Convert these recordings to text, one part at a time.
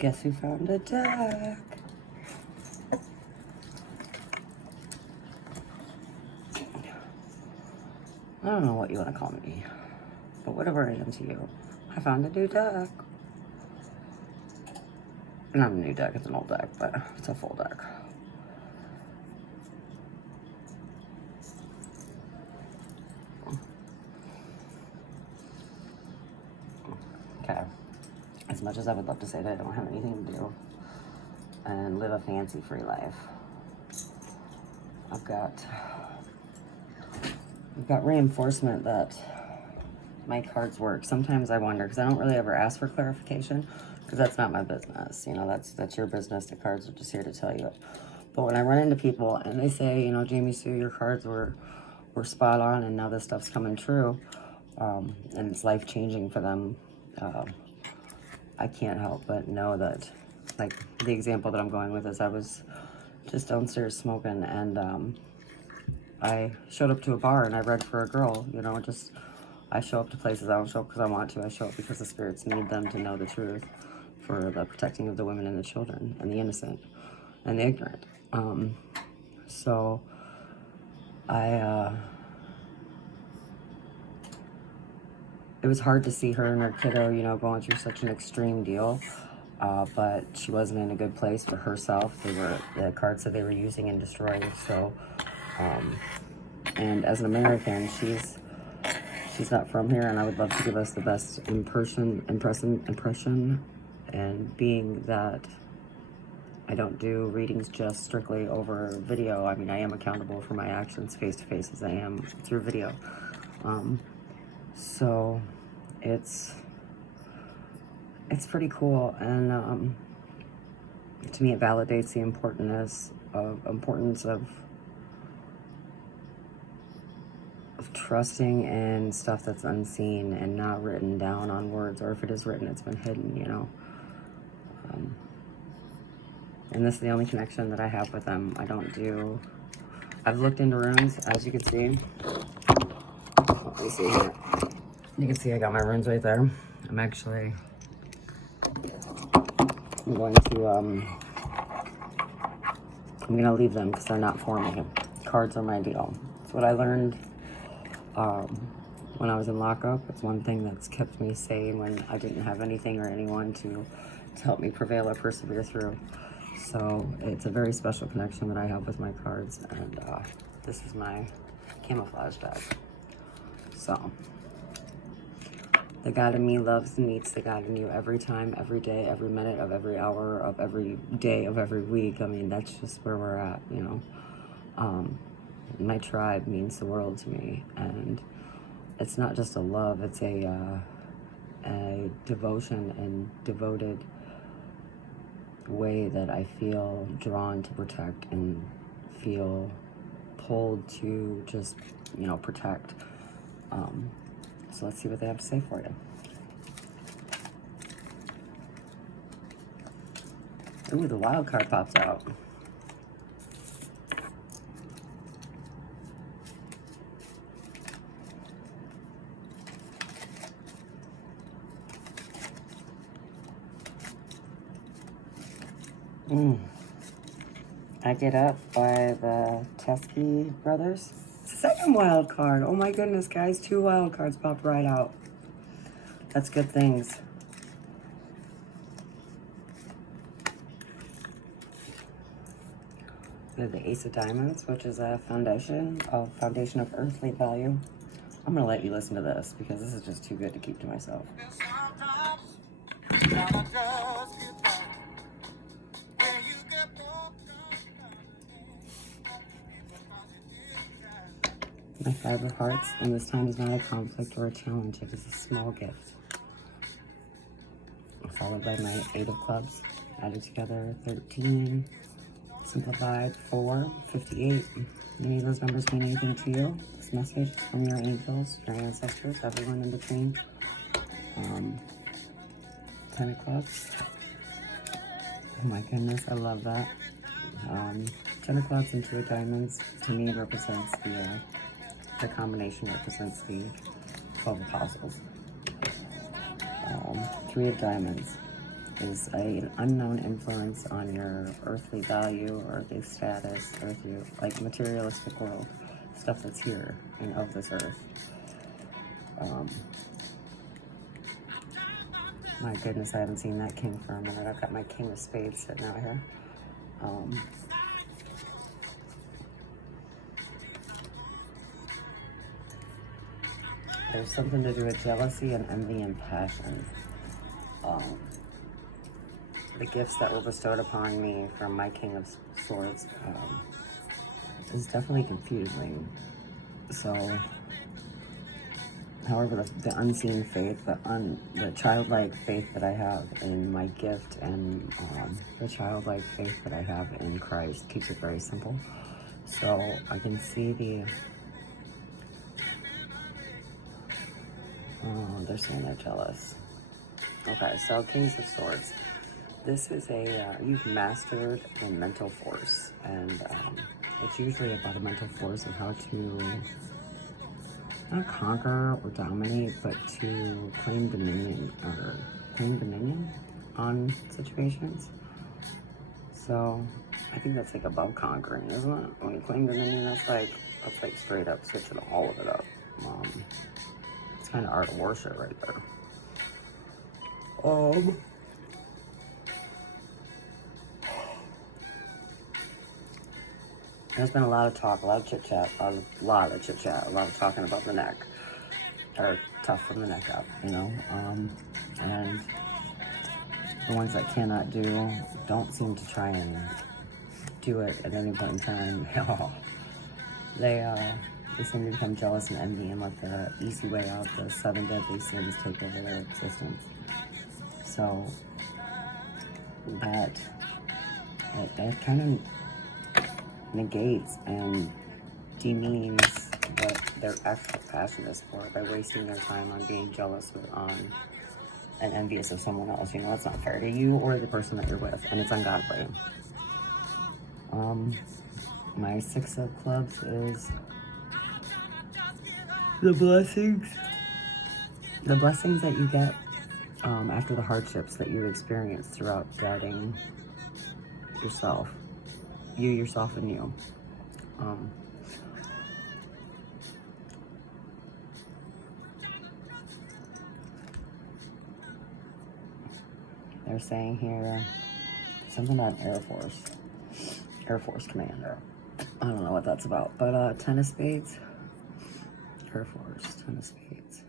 Guess who found a duck? I don't know what you want to call me, but whatever I am to you, I found a new duck. Not a new duck, it's an old duck, but it's a full duck. Okay. As much as I would love to say that I don't have anything to do and live a fancy-free life, I've got reinforcement that my cards work. Sometimes I wonder, because I don't really ever ask for clarification, because that's not my business. You know, that's your business. The cards are just here to tell you it. But when I run into people and they say, you know, Jamie Sue, your cards were spot on, and now this stuff's coming true, and it's life-changing for them, I can't help but know that, like, the example that I'm going with is I was just downstairs smoking, and I showed up to a bar and I read for a girl, you know, just, I show up to places. I don't show up because I want to. I show up because the spirits need them to know the truth for the protecting of the women and the children and the innocent and the ignorant. So it was hard to see her and her kiddo, you know, going through such an extreme deal. But she wasn't in a good place for herself. The cards that they were using and destroying. So, and as an American, she's not from here, and I would love to give us the best impression. And being that I don't do readings just strictly over video, I mean, I am accountable for my actions face to face as I am through video. So it's pretty cool, and to me it validates the importance of trusting in stuff that's unseen and not written down on words, or if it is written, it's been hidden, you know. And this is the only connection that I have with them. I've looked into runes, as you can see. Let me see here. You can see I got my runes right there. I'm going to leave them because they're not for me. Cards are my deal. It's what I learned when I was in lockup. It's one thing that's kept me sane when I didn't have anything or anyone to help me prevail or persevere through. So it's a very special connection that I have with my cards, and this is my camouflage deck. So the God in me loves and meets the God in you every time, every day, every minute of every hour of every day of every week. I mean, that's just where we're at, you know. My tribe means the world to me, and it's not just a love, it's a devotion and devoted way that I feel drawn to protect and feel pulled to just, you know, protect. So let's see what they have to say for you. Ooh, the wild card pops out. I Get Up by the Teskey Brothers. Second wild card. Oh my goodness, guys. 2 wild cards popped right out. That's good things. We have the Ace of Diamonds, which is a foundation of earthly value. I'm going to let you listen to this because this is just too good to keep to myself. My 5 of Hearts, and this time is not a conflict or a challenge, it is a small gift. Followed by my 8 of Clubs, added together 13, simplified 4, 58. Any of those numbers mean anything to you? This message is from your angels, your ancestors, everyone in between. 10 of Clubs. Oh my goodness, I love that. 10 of Clubs and 2 of Diamonds, to me, represents the combination represents the 12 apostles. 3 of Diamonds. is an unknown influence on your earthly value, earthly status, earthly, like materialistic world, stuff that's here and of this earth. My goodness, I haven't seen that king for a minute. I've got my king of spades sitting out here. There's something to do with jealousy and envy and passion. The gifts that were bestowed upon me from my King of Swords is definitely confusing. So, however, the unseen faith, the childlike faith that I have in my gift, and the childlike faith that I have in Christ keeps it very simple. So I can see they're saying they're jealous. Okay, so Kings of Swords. This is you've mastered a mental force, and it's usually about a mental force of how to not conquer or dominate, but to claim dominion on situations. So I think that's like above conquering, isn't it? When you claim dominion, that's like straight up switching all of it up. It's kind of art of worship right there. There's been a lot of talk, a lot of chit-chat, a lot of talking about the neck, or tough from the neck up, you know, and the ones that cannot don't seem to try and do it at any point in time. They seem to become jealous and envy and let the easy way out, the 7 deadly sins, take over their existence. So that kind of negates and demeans what their actual passion is for by wasting their time on being jealous and envious of someone else. You know, it's not fair to you or the person that you're with, and it's ungodly. My 6 of clubs is the blessings that you get after the hardships that you experience throughout guiding yourself and you. They're saying here something about Air Force commander. I don't know what that's about, but 10 of spades, Air Force, 10 of spades.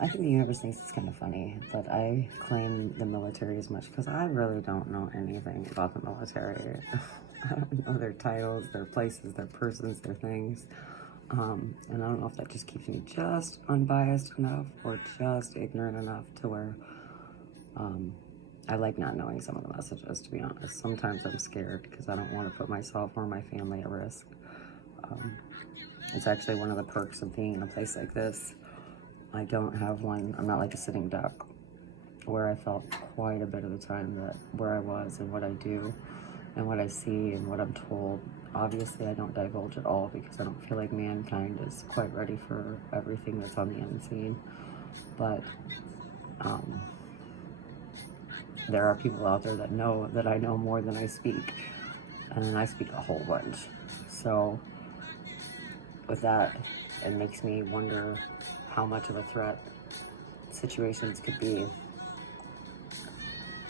I think the universe thinks it's kind of funny that I claim the military as much, because I really don't know anything about the military. I don't know their titles, their places, their persons, their things. And I don't know if that just keeps me just unbiased enough or just ignorant enough to where I like not knowing some of the messages, to be honest. Sometimes I'm scared because I don't want to put myself or my family at risk. It's actually one of the perks of being in a place like this. I don't have one. I'm not like a sitting duck, where I felt quite a bit of the time that where I was and what I do and what I see and what I'm told. Obviously, I don't divulge at all because I don't feel like mankind is quite ready for everything that's on the unseen. But there are people out there that know that I know more than I speak, and I speak a whole bunch. So with that, it makes me wonder how much of a threat situations could be.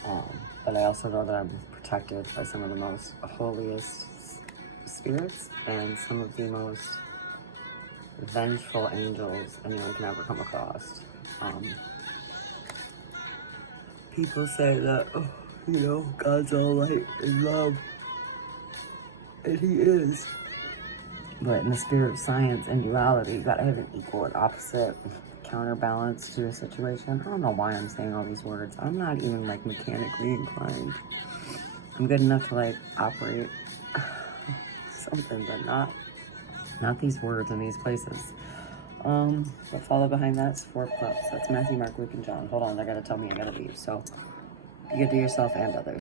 But I also know that I'm protected by some of the most holiest spirits and some of the most vengeful angels anyone can ever come across. People say that, God's all light and love, and He is. But in the spirit of science and duality, you gotta have an equal and opposite counterbalance to a situation. I don't know why I'm saying all these words. I'm not even like mechanically inclined. I'm good enough to like operate something, but not these words in these places. What follow behind that's 4 of Cups. That's Matthew, Mark, Luke, and John. Hold on, they gotta tell me I gotta leave. So you gotta do yourself and others.